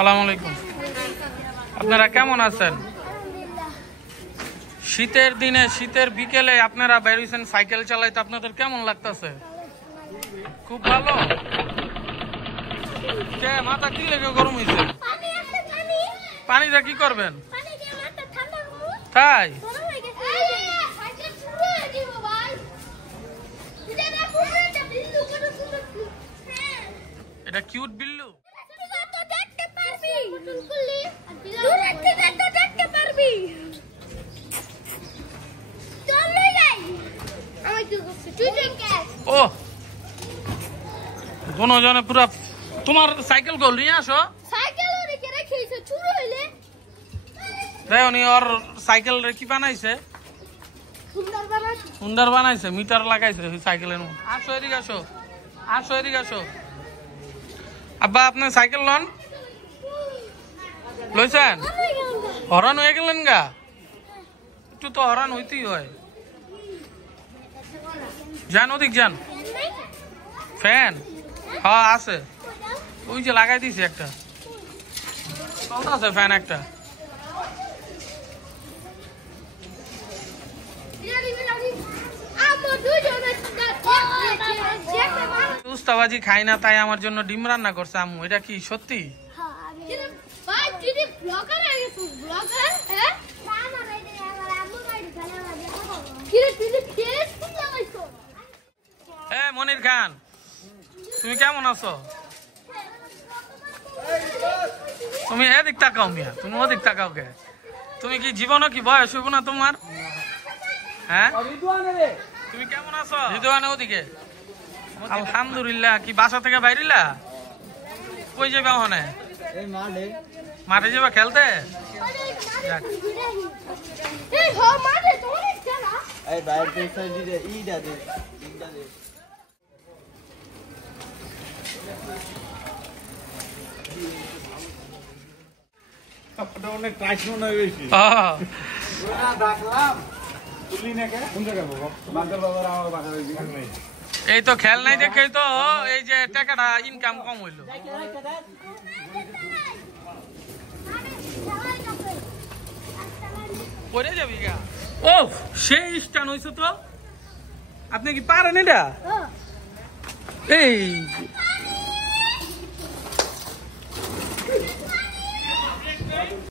আসসালামু আলাইকুম। আপনারা কেমন আছেন? শীতের দিনে শীতের বিকেলে আপনারা বেরিয়েছেন সাইকেল চালাইতে, আপনাদের কেমন লাগতেছে? খুব ভালো। কে মাথা কি লেগে গরম হয়েছে? পানিটা কি করবেন? তাই এটা কিউট বিল্লু। ও দুজনে পুরা তোমার সাইকেল গোল নিয়ে আসো। দেখনি ওর সাইকেল কি বানাইছে, সুন্দর বানাইছে, মিটার লাগাইছে সাইকেলের মধ্যে। আসো এদিকে আসো, আসো এদিকে আসো। আব্বা আপনি সাইকেল লন লইছেন? হরান হয়ে গেলেন গা? একটু তো হরান হইতেই হয়। যান ওদিক যান। ফ্যান হ্যাঁ আছে, ওই যে লাগাই দিছি একটা, চলতেছে ফ্যান একটা। উস্তাবাজি খাই না, তাই আমার জন্য ডিম রান্না করছে আম্মু। এটা কি সত্যি? মনির খান তুমি কেমন আছো? তুমি এদিক তাকাও মিয়া, তুমি ওদিক তাকাও কে? তুমি কি জীবনও কি বয়স হইব না তোমার? হ্যাঁ তুমি কেমন আছো? রিদওয়ান ওদিকে। আলহামদুলিল্লাহ। কি বাসা থেকে বাইরিলা? কই যাবে ওখানে? মাঠে যাবে খেলতে? এই তো খেল নাই দেখে তো এই যে টাকাটা ইনকাম কম হইলো। পরে যাবি গা? ও সেই স্টান হইছে তো। আপনি কি পারেন এটা? এই